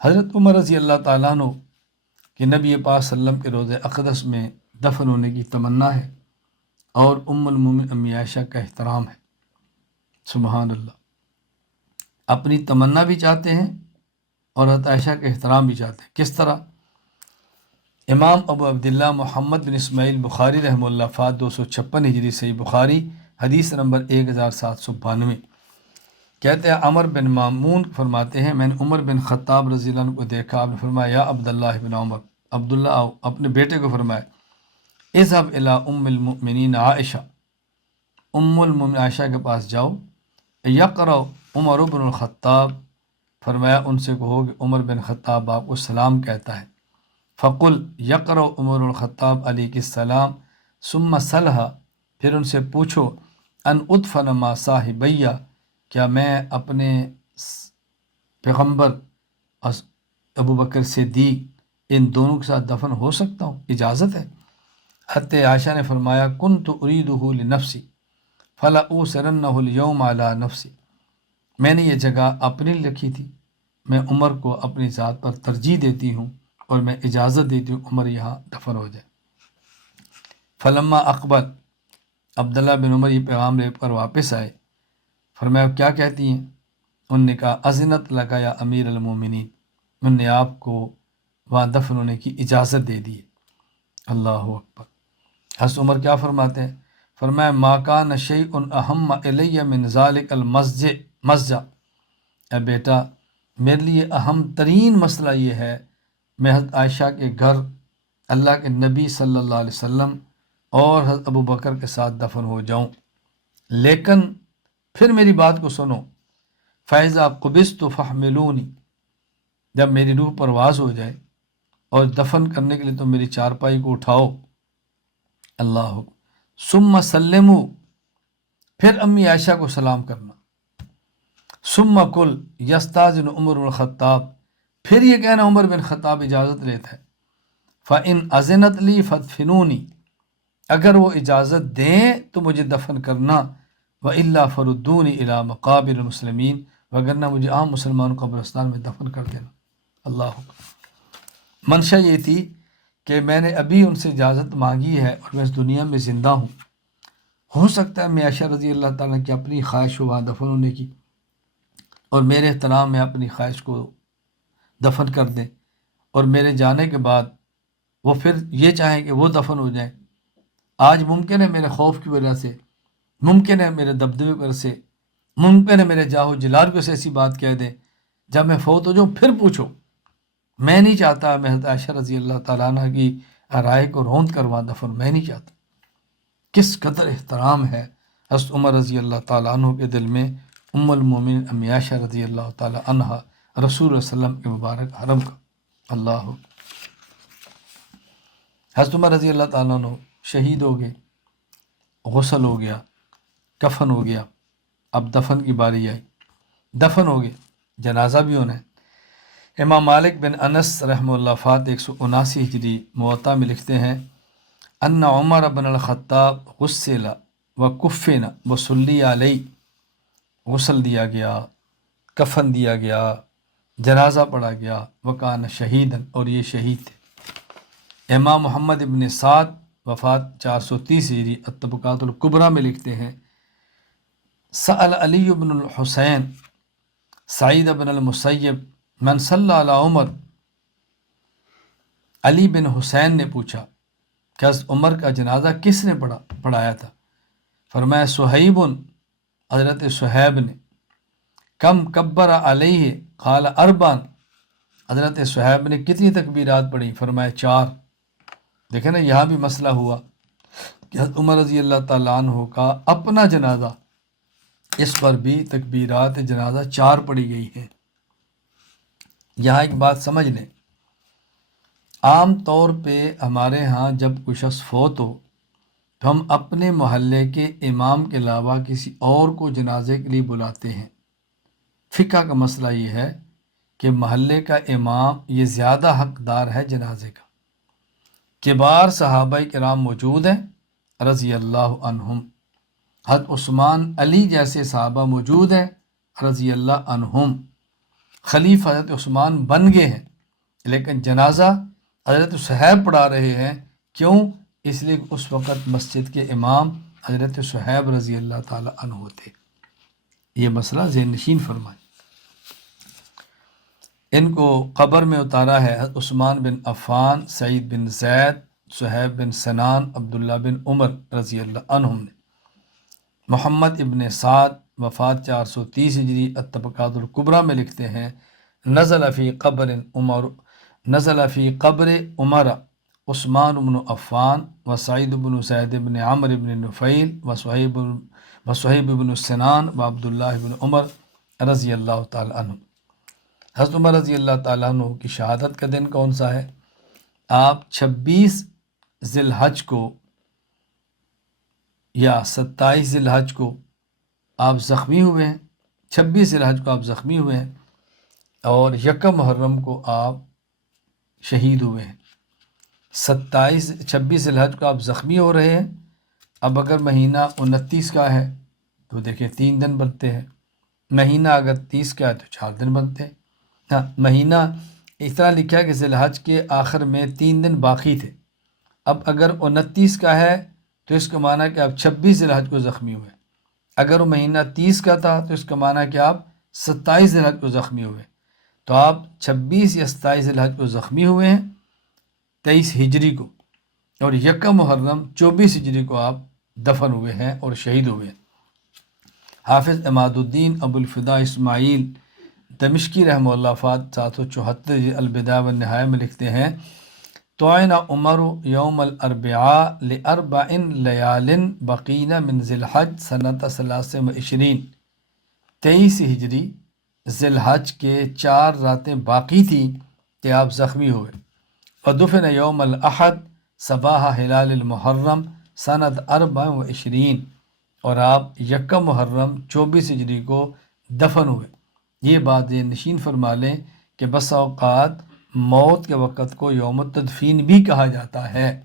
حضرت عمر رضی اللہ تعالیٰ عنہ کہ نبی پاک صلی اللہ علیہ وسلم کے روضہ اقدس میں دفن ہونے کی تمنا ہے اور ام المومن امی عائشہ کا احترام ہے۔ سبحان اللہ، اپنی تمنا بھی چاہتے ہیں اور حضرت عائشہ کا احترام بھی چاہتے ہیں۔ کس طرح؟ امام ابو عبداللہ محمد بن اسماعیل بخاری رحمہ اللہ فات 256 ہجری صحیح بخاری حدیث نمبر 1792 کہتے ہیں عمر بن مامون فرماتے ہیں میں نے عمر بن خطاب رضی اللہ عنہ کو دیکھا، آپ نے فرمایا یا عبداللہ بن عمر، عبداللہ آؤ، اپنے بیٹے کو فرمایا اذهب الی ام المؤمنین عائشہ، ام المؤمنین عائشہ کے پاس جاؤ، یقرأ عمر بن الخطاب، فرمایا ان سے کہو کہ عمر بن خطاب آپ کو سلام کہتا ہے، فقل یقرأ عمر الخطاب علیہ السلام ثم سلها، پھر ان سے پوچھو ان ادفن ما صاحبیہ، کیا میں اپنے پیغمبر ابو بکر صدیق ان دونوں کے ساتھ دفن ہو سکتا ہوں؟ اجازت ہے؟ حضرت عائشہ نے فرمایا کنت اریدہ لنفسی فلا اوسرنہ اليوم علی نفسی، میں نے یہ جگہ اپنے لیے لکھی تھی، میں عمر کو اپنی ذات پر ترجیح دیتی ہوں اور میں اجازت دیتی ہوں عمر یہاں دفن ہو جائے۔ فلما اقبل، عبداللہ بن عمر یہ پیغام لے کر واپس آئے، فرمایا کیا کہتی ہیں؟ انہوں نے کہا اذنت لک یا امیر المومنین، انہوں نے آپ کو وہاں دفن ہونے کی اجازت دے دی ہے۔ اللہ اکبر۔ حضرت عمر کیا فرماتے ہیں؟ فرمایا ما کان شیء اہم الی من ذلک المضجع، اے بیٹا میرے لیے اہم ترین مسئلہ یہ ہے میں حضرت عائشہ کے گھر اللہ کے نبی صلی اللہ علیہ وسلم اور حضرت ابو بکر کے ساتھ دفن ہو جاؤں، لیکن پھر میری بات کو سنو، فَإِذَا قُبِضْتُ فَاحْمِلُونِی، جب میری روح پرواز ہو جائے اور دفن کرنے کے لیے تو میری چارپائی کو اٹھاؤ، اللہ ثم سلموا، پھر امی عائشہ کو سلام کرنا، ثم قل یستاذن عمر بن الخطاب، پھر یہ کہنا عمر بن خطاب اجازت لیتا ہے، فَإِنْ أَذِنَتْ لِي فَادْفِنُونِی، اگر وہ اجازت دیں تو مجھے دفن کرنا، وَإِلَّا فَرُدُّونِی إِلَىٰ مَقَابِرِ الْمُسْلِمِينَ، وگرنہ مجھے عام مسلمان قبرستان میں دفن کر دینا۔ اللہ منشا یہ تھی کہ میں نے ابھی ان سے اجازت مانگی ہے اور میں اس دنیا میں زندہ ہوں، ہو سکتا ہے میں عائشہ رضی اللہ تعالیٰ کی اپنی خواہش ہو وہاں دفن ہونے کی اور میرے احترام میں اپنی خواہش کو دفن کر دیں، اور میرے جانے کے بعد وہ پھر یہ چاہیں کہ وہ دفن ہو جائیں۔ آج ممکن ہے میرے خوف کی وجہ سے، ممکن ہے میرے دبدبے کی وجہ سے، ممکن ہے میرے جاہو جلال کو ایسی بات کہہ دیں، جب میں فوت ہو جاؤں پھر پوچھو۔ میں نہیں چاہتا میں حضرت عائشہ رضی اللہ تعالیٰ عنہ کی رائے کو روند کر وہاں دفن، میں نہیں چاہتا۔ کس قدر احترام ہے حضرت عمر رضی اللہ تعالیٰ عنہ کے دل میں ام المومنین امی عائشہ رضی اللہ تعالیٰ عنہ رسول اللہ صلی اللہ علیہ وسلم کے مبارک حرم کا۔ اللہ حضرت عمر رضی اللہ تعالیٰ عنہ شہید ہو گئے، غسل ہو گیا، کفن ہو گیا، اب دفن کی باری آئی، دفن ہو گئے، جنازہ بھی ہونا ہے۔ امام مالک بن انس رحمہ اللہ فات 179 ہجری موطا میں لکھتے ہیں ان عمر بن الخطاب غسل و کفن و صلی علیہ، غسل دیا گیا، کفن دیا گیا، جنازہ پڑھا گیا، وکان شہیدن، اور یہ شہید تھے۔ امام محمد ابن سعد وفات 430 ہجری الطبقات الکبریٰ میں لکھتے ہیں سأل علی بن الحسین سعید بن المسیب من صلی علی عمر، علی بن حسین نے پوچھا کہ حضرت عمر کا جنازہ کس نے پڑھایا تھا؟ فرمایا صہیب، حضرت صہیب نے۔ کم کبر علیہ قال اربعا، حضرت صہیب نے کتنی تکبیرات پڑھی؟ فرمایا 4۔ دیکھیں نا یہاں بھی مسئلہ ہوا کہ حضرت عمر رضی اللہ تعالیٰ عنہ کا اپنا جنازہ، اس پر بھی تکبیرات جنازہ 4 پڑھی گئی ہیں۔ یہاں ایک بات سمجھ لیں، عام طور پہ ہمارے ہاں جب کوئی شخص فوت ہو تو ہم اپنے محلے کے امام کے علاوہ کسی اور کو جنازے کے لیے بلاتے ہیں۔ فقہ کا مسئلہ یہ ہے کہ محلے کا امام یہ زیادہ حقدار ہے جنازے کا۔ کبار صحابہ کرام موجود ہیں رضی اللہ عنہم، حضرت عثمان علی جیسے صحابہ موجود ہیں رضی اللہ عنہم، خلیفہ حضرت عثمان بن گئے ہیں، لیکن جنازہ حضرت صہیب پڑھا رہے ہیں۔ کیوں؟ اس لیے کہ اس وقت مسجد کے امام حضرت صہیب رضی اللہ تعالیٰ عنہ تھے۔ یہ مسئلہ ذہن نشین فرمائیں۔ ان کو قبر میں اتارا ہے حضرت عثمان بن عفان، سعید بن زید، صہیب بن سنان، عبداللہ بن عمر رضی اللہ عنہم نے۔ محمد ابن سعد وفات 430 ہجری الطبقات الکبریٰ میں لکھتے ہیں، نزل فی قبر عمر عثمان بن عفان و سعید بن زید بن عمر بن نفیل و صہیب بن سنان و عبداللہ بن عمر رضی اللہ تعالیٰ عنہ۔ حضرت عمر رضی اللہ تعالیٰ عنہ کی شہادت کا دن کون سا ہے؟ آپ 26 ذی الحج کو یا 27 ذی الحج کو آپ زخمی ہوئے ہیں، 26 ذی الحج کو آپ زخمی ہوئے ہیں اور 1 محرم کو آپ شہید ہوئے ہیں۔ 26 ذی الحج کو آپ زخمی ہو رہے ہیں۔ اب اگر مہینہ 29 کا ہے تو دیکھیں 3 دن بنتے ہیں، مہینہ اگر 30 کا ہے تو 4 دن بنتے ہیں۔ ہاں، مہینہ اس طرح لکھا ہے کہ ذی الحج کے آخر میں 3 دن باقی تھے۔ اب اگر 29 کا ہے تو اس کا معنی ہے کہ آپ 26 ذی الحج کو زخمی ہوئے۔ اگر وہ مہینہ 30 کا تھا تو اس کا معنی ہے کہ آپ 27 ذی الحج کو زخمی ہوئے۔ تو آپ 26 یا 27 ذی الحج کو زخمی ہوئے ہیں 23 ہجری کو، اور 1 محرم 24 ہجری کو آپ دفن ہوئے ہیں اور شہید ہوئے ہیں۔ حافظ عماد الدین ابو الفدا اسماعیل دمشقی رحمہ اللہ وفات 774 البدایہ والنہایہ میں لکھتے ہیں، طعن عمر یوم الاربعاء لاربع لیال بقین من ذی الحج سنۃ 23 23 ہجری ذی الحج کے 4 راتیں باقی تھیں کہ آپ زخمی ہوئے۔ ودفن یوم الاحد صباح ہلال المحرم سنۃ 24 اور آپ 1 محرم 24 ہجری کو دفن ہوئے۔ یہ بات یہ نشین فرما لیں کہ بسا اوقات موت کے وقت کو یوم التدفین بھی کہا جاتا ہے۔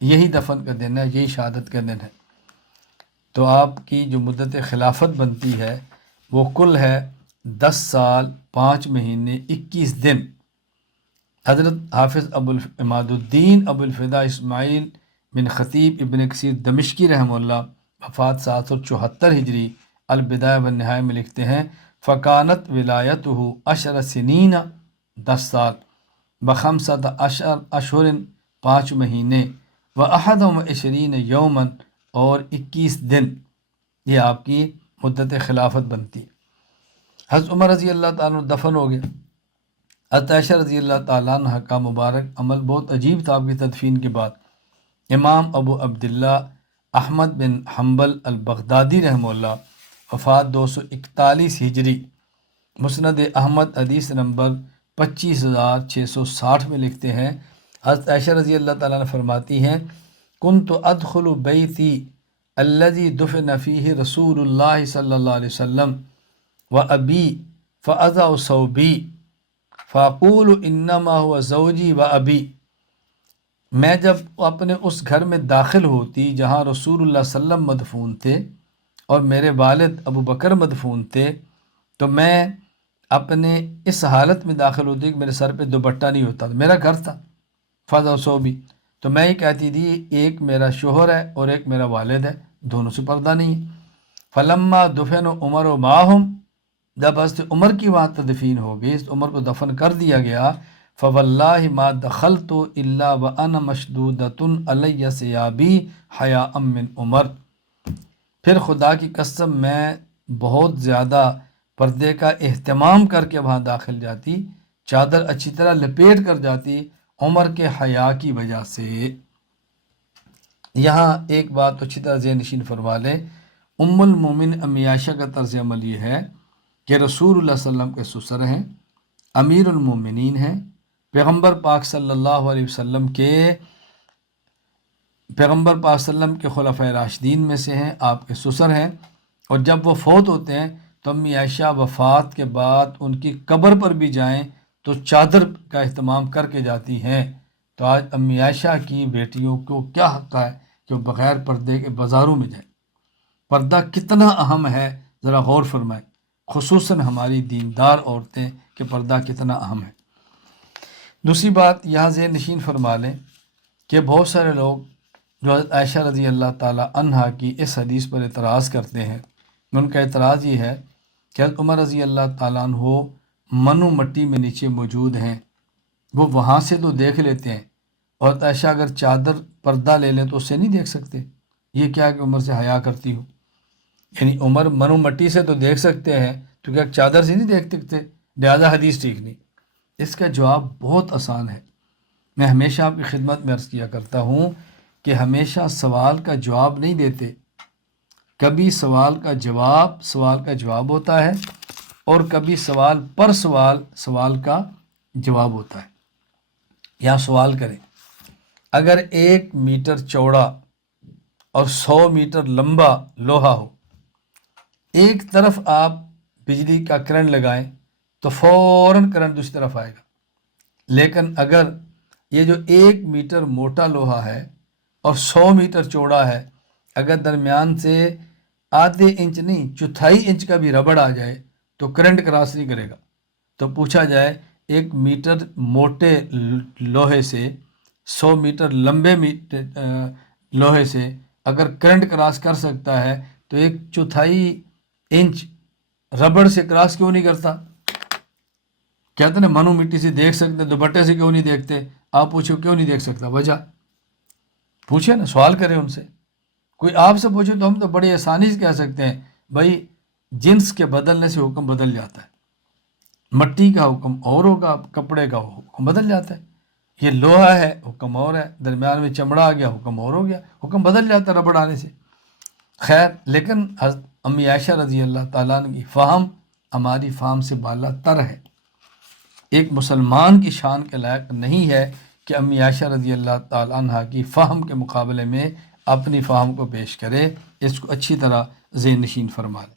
یہی دفن کا دن ہے، یہی شہادت کا دن ہے۔ تو آپ کی جو مدت خلافت بنتی ہے وہ کل ہے 10 سال 5 مہینے 21 دن۔ حضرت حافظ عماد الدین ابو الفدا اسماعیل بن خطیب ابن کثیر دمشقی رحمہ اللہ وفات 774 ہجری البدایہ والنہایہ میں لکھتے ہیں، فکانت ولایتہ 10 سنین 10 سال بخمسۃ اشہر 5 مہینے و 21 یومن اور 21 دن، یہ آپ کی مدت خلافت بنتی۔ حضرت عمر رضی اللہ تعالیٰ عنہ دفن ہو گئے۔ حضرت عائشہ رضی اللہ تعالیٰ عنہ کا مبارک عمل بہت عجیب تھا۔ آپ کی تدفین کے بعد امام ابو عبداللہ احمد بن حنبل البغدادی رحمہ اللہ وفات 241 ہجری مسند احمد حدیث نمبر 25660 میں لکھتے ہیں، حضرت عائشہ رضی اللہ تعالیٰ عنہ فرماتی ہیں، کنت ادخل بیتی الذی دفن فیہ رسول اللہ صلی اللہ علیہ وسلم و ابی فاضع ثوبی فاقول انما هو زوجی و ابی۔ میں جب اپنے اس گھر میں داخل ہوتی جہاں رسول اللہ صلی اللہ علیہ وسلم مدفون تھے اور میرے والد ابو بکر مدفون تھے، تو میں اپنے اس حالت میں داخل ہوتی کہ میرے سر پہ دوپٹہ نہیں ہوتا تھا، میرا گھر تھا فاضع ثوبی، تو میں یہ کہتی تھی ایک میرا شوہر ہے اور ایک میرا والد ہے، دونوں سے پردہ نہیں ہے۔ فلما دفن عمر و معہم، جب حضرت عمر کی وہاں تدفین ہو گئی، عمر کو دفن کر دیا گیا، فواللہ ما دخلت الا وانا مشدودۃ علی ثیابی حیاء من عمر، پھر خدا کی قسم میں بہت زیادہ پردے کا اہتمام کر کے وہاں داخل جاتی، چادر اچھی طرح لپیٹ کر جاتی، عمر کے حیا کی وجہ سے۔ یہاں ایک بات اچھی طرح ذہن نشین فرما لیں، ام المومن امی عائشہ کا طرز عمل یہ ہے کہ رسول اللہ صلی اللہ علیہ وسلم کے سسر ہیں، امیر المومنین ہیں، پیغمبر پاک صلی اللہ علیہ وسلم کے خلفۂ راشدین میں سے ہیں، آپ کے سسر ہیں، اور جب وہ فوت ہوتے ہیں تو امی عائشہ وفات کے بعد ان کی قبر پر بھی جائیں تو چادر کا اہتمام کر کے جاتی ہیں۔ تو آج امی عائشہ کی بیٹیوں کو کیا حق ہے کہ وہ بغیر پردے کے بازاروں میں جائیں؟ پردہ کتنا اہم ہے ذرا غور فرمائیں، خصوصاً ہماری دیندار عورتیں کہ پردہ کتنا اہم ہے۔ دوسری بات یہاں ذہن نشین فرما لیں کہ بہت سارے لوگ جو حضرت عائشہ رضی اللہ تعالیٰ عنہا کی اس حدیث پر اعتراض کرتے ہیں، ان کا اعتراض یہ ہے کہ حضرت عمر رضی اللہ تعالیٰ عنہ من و مٹی میں نیچے موجود ہیں، وہ وہاں سے تو دیکھ لیتے ہیں، اور عائشہ اگر چادر پردہ لے لیں تو اس سے نہیں دیکھ سکتے؟ یہ کیا کہ عمر سے حیا کرتی ہو؟ یعنی عمر من و مٹی سے تو دیکھ سکتے ہیں تو کیا چادر سے نہیں دیکھ سکتے؟ لہٰذا حدیث ٹھیک نہیں۔ اس کا جواب بہت آسان ہے۔ میں ہمیشہ آپ کی خدمت میں عرض کیا کرتا ہوں کہ ہمیشہ سوال کا جواب نہیں دیتے، کبھی سوال کا جواب ہوتا ہے، اور کبھی سوال پر سوال کا جواب ہوتا ہے۔ یہاں سوال کریں، اگر 1 میٹر چوڑا اور 100 میٹر لمبا لوہا ہو، ایک طرف آپ بجلی کا کرنٹ لگائیں تو فوراً کرنٹ دوسری طرف آئے گا، لیکن اگر یہ جو 1 میٹر موٹا لوہا ہے اور 100 میٹر چوڑا ہے، اگر درمیان سے آدھے انچ نہیں 1/4 انچ کا بھی ربڑ آ جائے تو کرنٹ کراس نہیں کرے گا۔ تو پوچھا جائے 1 میٹر موٹے لوہے سے 100 میٹر لمبے لوہے سے اگر کرنٹ کراس کر سکتا ہے تو 1/4 انچ ربڑ سے کراس کیوں نہیں کرتا؟ کہتے ہیں منو مٹی سے دیکھ سکتے، دوپٹے سے کیوں نہیں دیکھتے؟ آپ پوچھو کیوں نہیں دیکھ سکتا؟ وجہ پوچھے نا، سوال کریں ان سے۔ کوئی آپ سے پوچھے تو ہم تو بڑی آسانی سے کہہ سکتے ہیں بھائی جنس کے بدلنے سے حکم بدل جاتا ہے، مٹی کا حکم اور ہوگا، کپڑے کا حکم بدل جاتا ہے۔ یہ لوہا ہے حکم اور ہے، درمیان میں چمڑا آ گیا حکم اور ہو گیا، حکم بدل جاتا ہے ربڑ آنے سے۔ خیر، لیکن حضرت امی عائشہ رضی اللہ تعالیٰ عنہ کی فہم ہماری فہم سے بالا تر ہے۔ ایک مسلمان کی شان کے لائق نہیں ہے کہ امی عائشہ رضی اللہ تعالیٰ عنہ کی فہم کے مقابلے میں اپنی فہم کو پیش کرے۔ اس کو اچھی طرح ذہن نشین فرما لیں۔